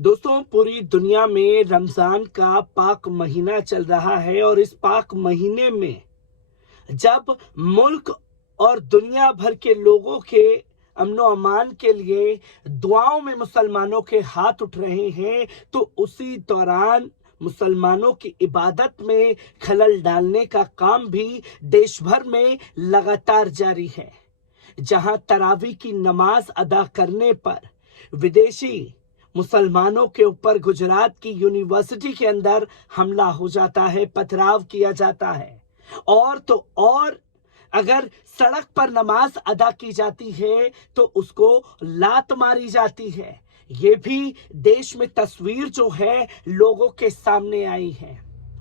दोस्तों, पूरी दुनिया में रमजान का पाक महीना चल रहा है और इस पाक महीने में जब मुल्क और दुनिया भर के लोगों के अमनो अमान के लिए दुआओं में मुसलमानों के हाथ उठ रहे हैं, तो उसी दौरान मुसलमानों की इबादत में खलल डालने का काम भी देश भर में लगातार जारी है। जहां तरावी की नमाज अदा करने पर विदेशी मुसलमानों के ऊपर गुजरात की यूनिवर्सिटी के अंदर हमला हो जाता है, पथराव किया जाता है। और तो और अगर सड़क पर नमाज अदा की जाती है तो उसको लात मारी जाती है। ये भी देश में तस्वीर जो है लोगों के सामने आई है।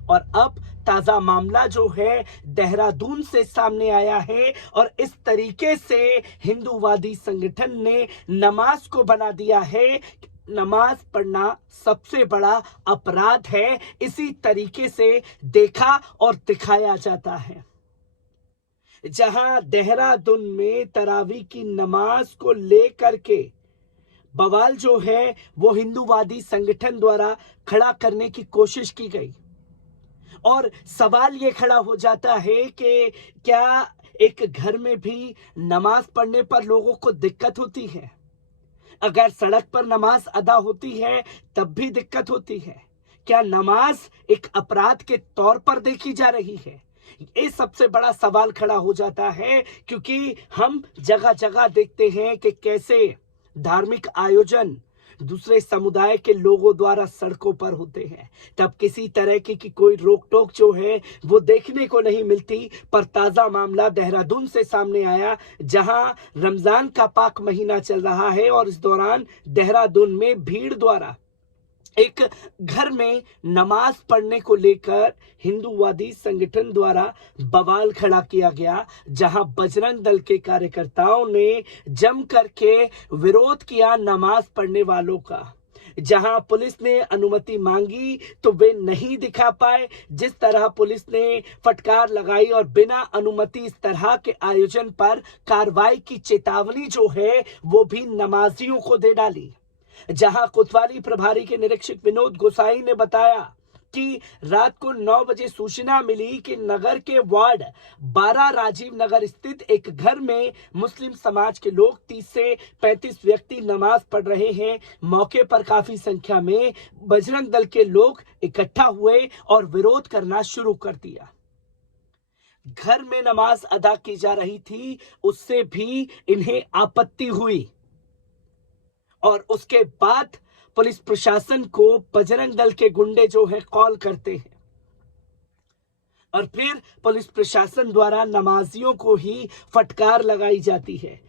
और अब ताजा मामला जो है देहरादून से सामने आया है और इस तरीके से हिंदूवादी संगठन ने नमाज को बना दिया है। नमाज पढ़ना सबसे बड़ा अपराध है, इसी तरीके से देखा और दिखाया जाता है। जहां देहरादून में तरावी की नमाज को लेकर के बवाल जो है वो हिंदूवादी संगठन द्वारा खड़ा करने की कोशिश की गई और सवाल ये खड़ा हो जाता है कि क्या एक घर में भी नमाज पढ़ने पर लोगों को दिक्कत होती है? अगर सड़क पर नमाज अदा होती है तब भी दिक्कत होती है। क्या नमाज एक अपराध के तौर पर देखी जा रही है? ये सबसे बड़ा सवाल खड़ा हो जाता है, क्योंकि हम जगह जगह देखते हैं कि कैसे धार्मिक आयोजन दूसरे समुदाय के लोगों द्वारा सड़कों पर होते हैं, तब किसी तरह की कोई रोक टोक जो है वो देखने को नहीं मिलती। पर ताजा मामला देहरादून से सामने आया, जहां रमजान का पाक महीना चल रहा है और इस दौरान देहरादून में भीड़ द्वारा एक घर में नमाज पढ़ने को लेकर हिंदूवादी संगठन द्वारा बवाल खड़ा किया गया, जहां बजरंग दल के कार्यकर्ताओं ने जम करके विरोध किया नमाज पढ़ने वालों का। जहां पुलिस ने अनुमति मांगी तो वे नहीं दिखा पाए। जिस तरह पुलिस ने फटकार लगाई और बिना अनुमति इस तरह के आयोजन पर कार्रवाई की चेतावनी जो है वो भी नमाजियों को दे डाली। जहां कोतवाली प्रभारी के निरीक्षक विनोद गोसाई ने बताया कि रात को 9 बजे सूचना मिली कि नगर के वार्ड 12 राजीव नगर स्थित एक घर में मुस्लिम समाज के लोग 30 से 35 व्यक्ति नमाज पढ़ रहे हैं। मौके पर काफी संख्या में बजरंग दल के लोग इकट्ठा हुए और विरोध करना शुरू कर दिया। घर में नमाज अदा की जा रही थी, उससे भी इन्हें आपत्ति हुई और उसके बाद पुलिस प्रशासन को बजरंग दल के गुंडे जो है कॉल करते हैं और फिर पुलिस प्रशासन द्वारा नमाजियों को ही फटकार लगाई जाती है।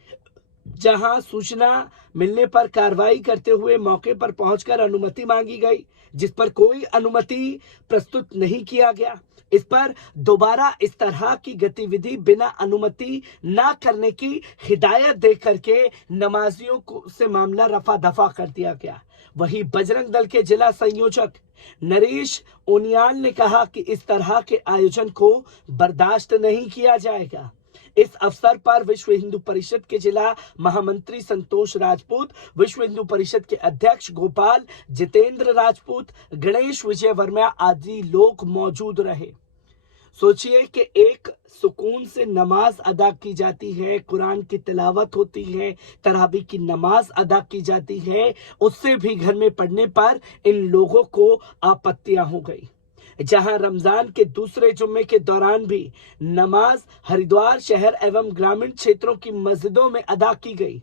जहां सूचना मिलने पर कार्रवाई करते हुए मौके पर पहुंचकर अनुमति मांगी गई, जिस पर कोई अनुमति प्रस्तुत नहीं किया गया। इस पर दोबारा इस तरह की गतिविधि बिना अनुमति ना करने की हिदायत दे करके नमाजियों को से मामला रफा दफा कर दिया गया। वहीं बजरंग दल के जिला संयोजक नरेश ओनियाल ने कहा कि इस तरह के आयोजन को बर्दाश्त नहीं किया जाएगा। इस अवसर पर विश्व हिंदू परिषद के जिला महामंत्री संतोष राजपूत, विश्व हिंदू परिषद के अध्यक्ष गोपाल जितेंद्र राजपूत, गणेश विजय वर्मा आदि लोग मौजूद रहे। सोचिए कि एक सुकून से नमाज अदा की जाती है, कुरान की तिलावत होती है, तरावी की नमाज अदा की जाती है, उससे भी घर में पढ़ने पर इन लोगों को आपत्तियां हो गई। जहां रमजान के दूसरे जुम्मे के दौरान भी नमाज हरिद्वार शहर एवं ग्रामीण क्षेत्रों की मस्जिदों में अदा की गई,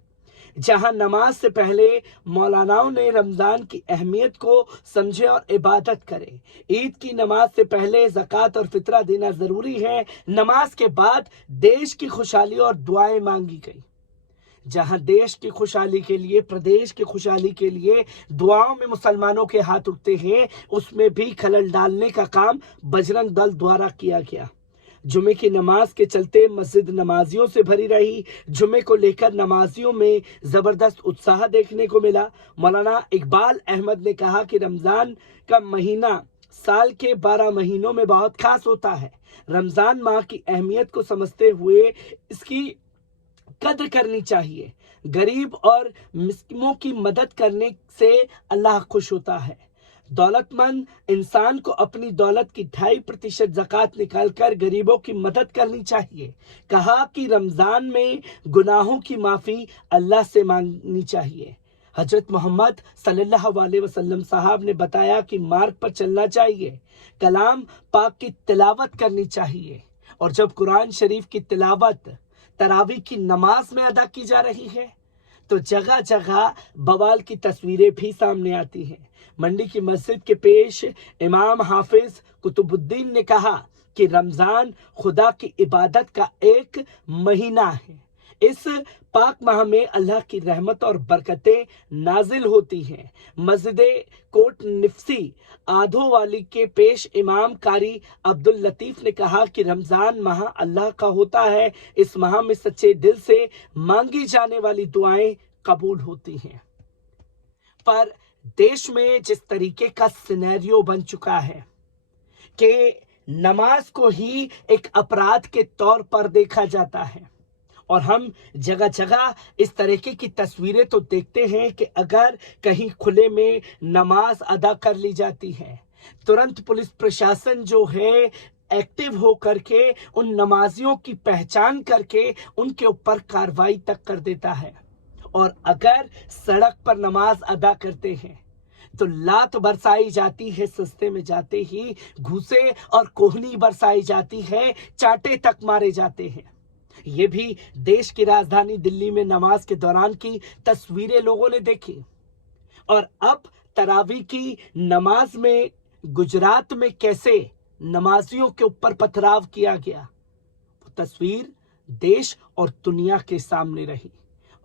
जहां नमाज से पहले मौलानाओं ने रमजान की अहमियत को समझे और इबादत करें। ईद की नमाज से पहले ज़कात और फितरा देना जरूरी है। नमाज के बाद देश की खुशहाली और दुआएं मांगी गई। जहां देश की खुशहाली के लिए, प्रदेश की खुशहाली के लिए दुआओं में मुसलमानों के हाथ उठते हैं, उसमें भी खलल डालने का काम बजरंग दल द्वारा किया गया। जुमे की नमाज के चलते मस्जिद नमाजियों से भरी रही। जुमे को लेकर नमाजियों में जबरदस्त उत्साह देखने को मिला। मौलाना इकबाल अहमद ने कहा कि रमजान का महीना साल के 12 महीनों में बहुत खास होता है। रमजान माह की अहमियत को समझते हुए इसकी कद्र करनी चाहिए। गरीब और मिस्किनों की मदद करने से अल्लाह खुश होता है। दौलतमंद इंसान को अपनी दौलत की 2.5% ज़कात निकालकर गरीबों की मदद करनी चाहिए। कहा कि रमज़ान में गुनाहों की माफ़ी अल्लाह से मांगनी चाहिए। हजरत मोहम्मद सल्लल्लाहु अलैहि वसल्लम साहब ने बताया कि मार्ग पर चलना चाहिए, कलाम पाक की तिलावत करनी चाहिए, और जब कुरान शरीफ की तिलावत तरावी की नमाज में अदा की जा रही है तो जगह जगह बवाल की तस्वीरें भी सामने आती हैं। मंडी की मस्जिद के पेश इमाम हाफिज कुतुबुद्दीन ने कहा कि रमजान खुदा की इबादत का एक महीना है। इस पाक माह में अल्लाह की रहमत और बरकतें नाजिल होती हैं। मस्जिद कोट निफ्सी आधो वाली के पेश इमाम कारी अब्दुल लतीफ ने कहा कि रमजान माह अल्लाह का होता है। इस माह में सच्चे दिल से मांगी जाने वाली दुआएं कबूल होती हैं। पर देश में जिस तरीके का सिनेरियो बन चुका है कि नमाज को ही एक अपराध के तौर पर देखा जाता है, और हम जगह जगह इस तरीके की तस्वीरें तो देखते हैं कि अगर कहीं खुले में नमाज अदा कर ली जाती है, तुरंत पुलिस प्रशासन जो है एक्टिव हो करके उन नमाजियों की पहचान करके उनके ऊपर कार्रवाई तक कर देता है। और अगर सड़क पर नमाज अदा करते हैं तो लात बरसाई जाती है, सस्ते में जाते ही घूसे और कोहनी बरसाई जाती है, चांटे तक मारे जाते हैं। ये भी देश की राजधानी दिल्ली में नमाज के दौरान की तस्वीरें लोगों ने देखी। और अब तरावी की नमाज में गुजरात में कैसे नमाजियों के ऊपर पथराव किया गया, वो तस्वीर देश और दुनिया के सामने रही।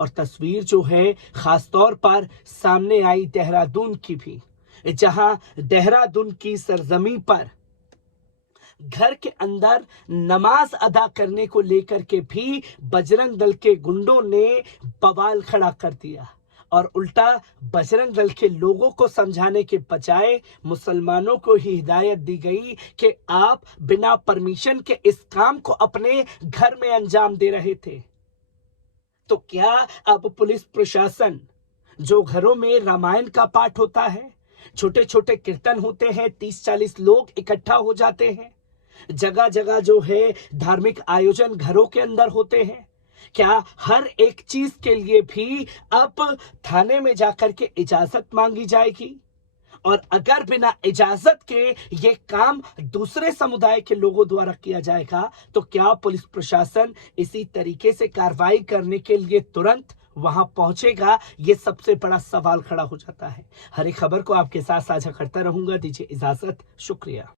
और तस्वीर जो है खासतौर पर सामने आई देहरादून की भी, जहां देहरादून की सरजमी पर घर के अंदर नमाज अदा करने को लेकर के भी बजरंग दल के गुंडों ने बवाल खड़ा कर दिया, और उल्टा बजरंग दल के लोगों को समझाने के बजाय मुसलमानों को ही हिदायत दी गई कि आप बिना परमिशन के इस काम को अपने घर में अंजाम दे रहे थे। तो क्या अब पुलिस प्रशासन, जो घरों में रामायण का पाठ होता है, छोटे छोटे कीर्तन होते हैं, 30-40 लोग इकट्ठा हो जाते हैं, जगह जगह जो है धार्मिक आयोजन घरों के अंदर होते हैं, क्या हर एक चीज के लिए भी अब थाने में जाकर के इजाजत मांगी जाएगी? और अगर बिना इजाजत के ये काम दूसरे समुदाय के लोगों द्वारा किया जाएगा तो क्या पुलिस प्रशासन इसी तरीके से कार्रवाई करने के लिए तुरंत वहां पहुंचेगा? ये सबसे बड़ा सवाल खड़ा हो जाता है। हर एक खबर को आपके साथ साझा करता रहूंगा। दीजिए इजाजत, शुक्रिया।